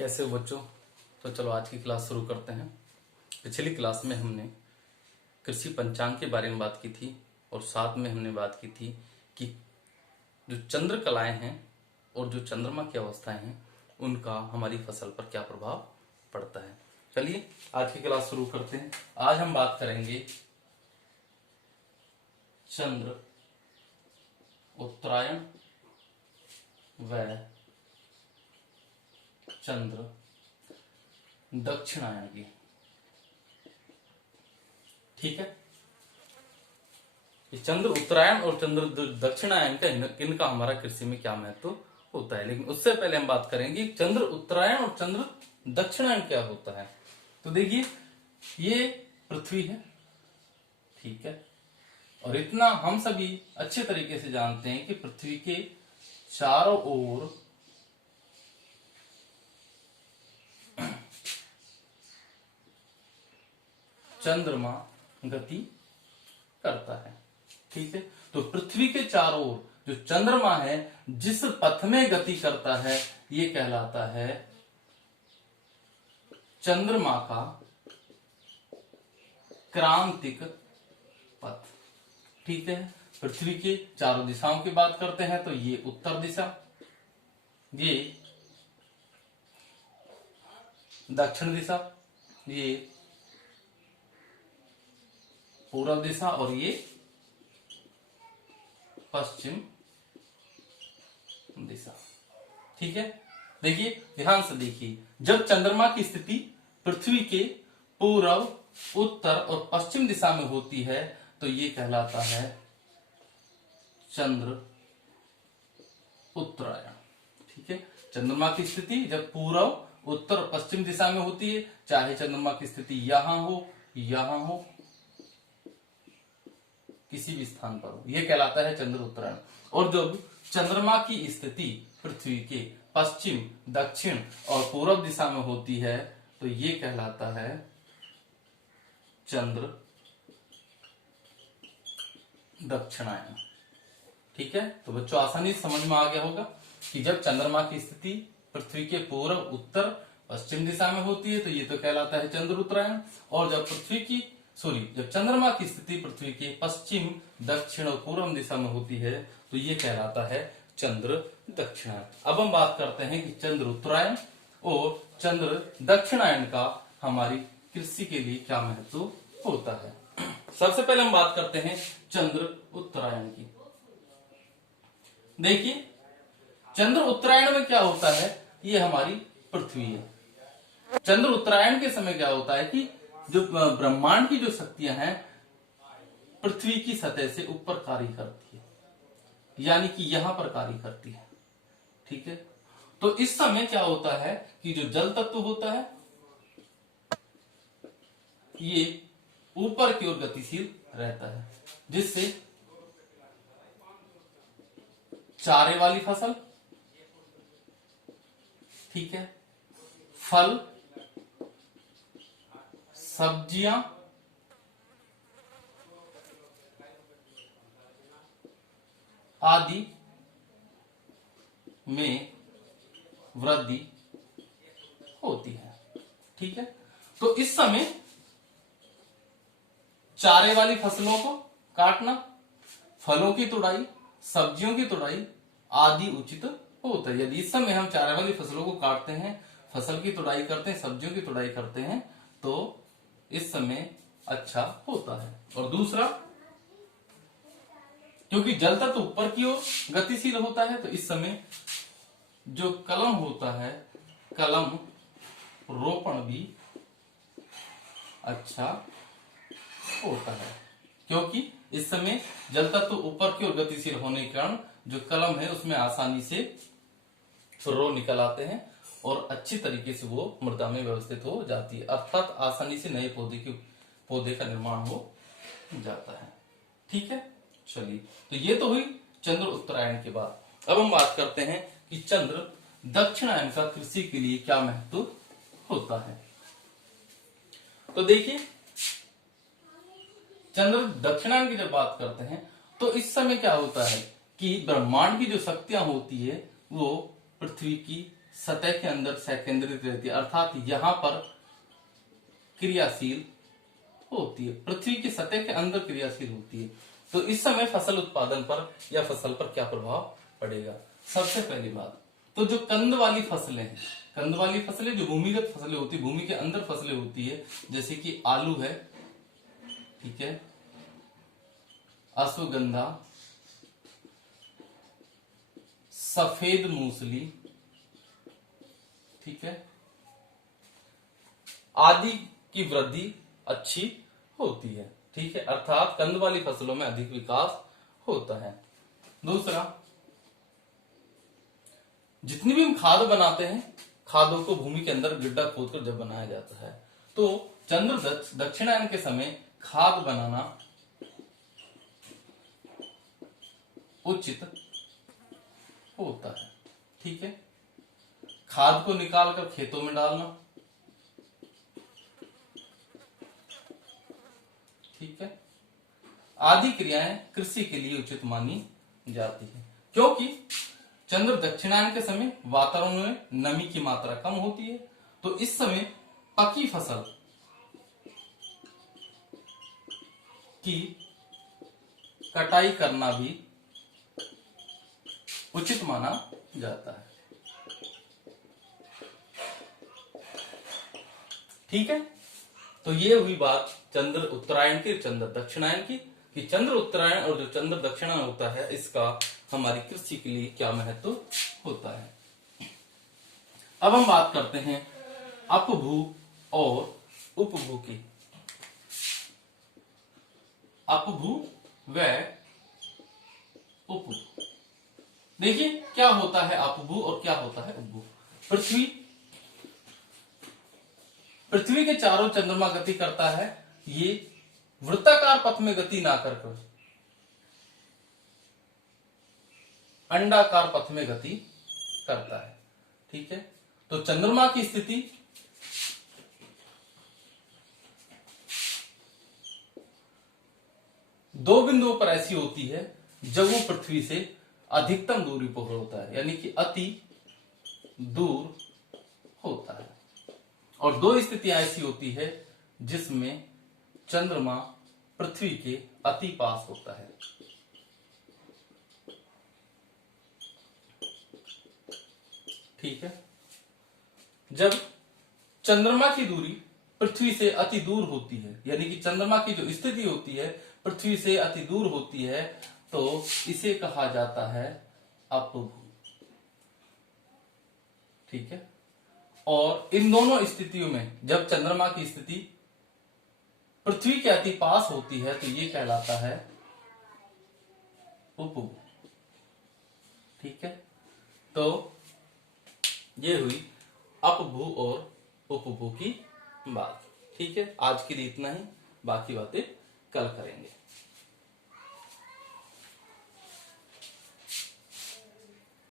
कैसे हो बच्चों। तो चलो आज की क्लास शुरू करते हैं। पिछली क्लास में हमने कृषि पंचांग के बारे में बात की थी और साथ में हमने बात की थी कि जो चंद्र कलाएं हैं और जो चंद्रमा की अवस्थाएं हैं उनका हमारी फसल पर क्या प्रभाव पड़ता है। चलिए आज की क्लास शुरू करते हैं। आज हम बात करेंगे चंद्र उत्तरायण व चंद्र दक्षिणायन की। ठीक है, चंद्र उत्तरायण और चंद्र दक्षिणायन का इनका हमारा कृषि में क्या महत्व होता है। लेकिन उससे पहले हम बात करेंगे चंद्र उत्तरायण और चंद्र दक्षिणायन क्या होता है। तो देखिए ये पृथ्वी है, ठीक है, और इतना हम सभी अच्छे तरीके से जानते हैं कि पृथ्वी के चारों ओर चंद्रमा गति करता है। ठीक है, तो पृथ्वी के चारों ओर जो चंद्रमा है जिस पथ में गति करता है ये कहलाता है चंद्रमा का क्रांतिक पथ। ठीक है, पृथ्वी के चारों दिशाओं की बात करते हैं तो ये उत्तर दिशा, ये दक्षिण दिशा, ये पूर्व दिशा और ये पश्चिम दिशा। ठीक है, देखिए ध्यान से देखिए, जब चंद्रमा की स्थिति पृथ्वी के पूर्व, उत्तर और पश्चिम दिशा में होती है तो ये कहलाता है चंद्र उत्तरायण। ठीक है, चंद्रमा की स्थिति जब पूर्व, उत्तर और पश्चिम दिशा में होती है, चाहे चंद्रमा की स्थिति यहां हो, किसी भी स्थान पर हो, यह कहलाता है चंद्र उत्तरायण। और जब चंद्रमा की स्थिति पृथ्वी के पश्चिम, दक्षिण और पूर्व दिशा में होती है तो यह कहलाता है चंद्र दक्षिणायन। ठीक है, तो बच्चों आसानी से समझ में आ गया होगा कि जब चंद्रमा की स्थिति पृथ्वी के पूर्व, उत्तर, पश्चिम दिशा में होती है तो ये तो कहलाता है चंद्र उत्तरायण, और जब चंद्रमा की स्थिति पृथ्वी के पश्चिम, दक्षिण और पूर्व दिशा में होती है तो ये कहलाता है चंद्र दक्षिणायन। अब हम बात करते हैं कि चंद्र उत्तरायण और चंद्र दक्षिणायन का हमारी कृषि के लिए क्या महत्व होता है। सबसे पहले हम बात करते हैं चंद्र उत्तरायण की। देखिए चंद्र उत्तरायण में क्या होता है, ये हमारी पृथ्वी है। चंद्र उत्तरायण के समय क्या होता है कि जो ब्रह्मांड की जो शक्तियां हैं पृथ्वी की सतह से ऊपर कार्य करती है, यानी कि यहां पर कार्य करती है। ठीक है, तो इस समय क्या होता है कि जो जल तत्व होता है ये ऊपर की ओर गतिशील रहता है, जिससे चारे वाली फसल, ठीक है, फल, सब्जियां आदि में वृद्धि होती है। ठीक है, तो इस समय चारे वाली फसलों को काटना, फलों की तुड़ाई, सब्जियों की तुड़ाई आदि उचित होता है। यदि इस समय हम चारे वाली फसलों को काटते हैं, फसल की तुड़ाई करते हैं, सब्जियों की तुड़ाई करते हैं तो इस समय अच्छा होता है। और दूसरा, क्योंकि जल तत्व ऊपर की ओर गतिशील होता है तो इस समय जो कलम होता है, कलम रोपण भी अच्छा होता है, क्योंकि इस समय जल तत्व ऊपर की ओर गतिशील होने के कारण जो कलम है उसमें आसानी से रो निकल आते हैं और अच्छी तरीके से वो मृदा में व्यवस्थित हो जाती है, अर्थात आसानी से नए पौधे का निर्माण हो जाता है। ठीक है, चलिए, तो ये तो हुई चंद्र उत्तरायण के बाद। अब हम बात करते हैं कि चंद्र दक्षिणायन का कृषि के लिए क्या महत्व होता है। तो देखिए चंद्र दक्षिणायन की जब बात करते हैं तो इस समय क्या होता है कि ब्रह्मांड की जो शक्तियां होती है वो पृथ्वी की सतह के अंदर संकेंद्रित रहती है, अर्थात यहां पर क्रियाशील होती है, पृथ्वी की सतह के अंदर क्रियाशील होती है। तो इस समय फसल उत्पादन पर या फसल पर क्या प्रभाव पड़ेगा? सबसे पहली बात तो जो कंद वाली फसलें हैं, कंद वाली फसलें जो भूमिगत फसलें होती है, भूमि के अंदर फसलें होती है, जैसे कि आलू है, ठीक है, अश्वगंधा, सफेद मूसली, ठीक है, आदि की वृद्धि अच्छी होती है, ठीक है, अर्थात कंद वाली फसलों में अधिक विकास होता है। दूसरा, जितनी भी हम खाद बनाते हैं, खादों को भूमि के अंदर गड्ढा खोदकर जब बनाया जाता है, तो चंद्र दक्षिणायन के समय खाद बनाना उचित होता है, ठीक है, खाद को निकालकर खेतों में डालना, ठीक है, आदि क्रियाएं कृषि के लिए उचित मानी जाती है, क्योंकि चंद्र दक्षिणायन के समय वातावरण में नमी की मात्रा कम होती है, तो इस समय पकी फसल की कटाई करना भी उचित माना जाता है, ठीक है। तो ये हुई बात चंद्र उत्तरायण की, चंद्र दक्षिणायन की, कि चंद्र उत्तरायण और जो चंद्र दक्षिणायन होता है, इसका हमारी कृषि के लिए क्या महत्व होता है। अब हम बात करते हैं अपभू और उपभू की। अपभू व उपभू, देखिए क्या होता है अपभू और क्या होता है उपभू। पृथ्वी के चारों चंद्रमा गति करता है, ये वृत्ताकार पथ में गति ना कर अंडाकार पथ में गति करता है, ठीक है। तो चंद्रमा की स्थिति दो बिंदुओं पर ऐसी होती है जब वो पृथ्वी से अधिकतम दूरी पर होता है, यानी कि अति दूर होता है, और दो स्थितियां ऐसी होती है जिसमें चंद्रमा पृथ्वी के अति पास होता है, ठीक है। जब चंद्रमा की दूरी पृथ्वी से अति दूर होती है, यानी कि चंद्रमा की जो स्थिति होती है पृथ्वी से अति दूर होती है, तो इसे कहा जाता है अपभू, ठीक है। और इन दोनों स्थितियों में जब चंद्रमा की स्थिति पृथ्वी के अति पास होती है, तो ये कहलाता है उपभू, ठीक है। तो ये हुई अपभू और उपभू की बात, ठीक है। आज के लिए इतना ही, बाकी बातें कल करेंगे।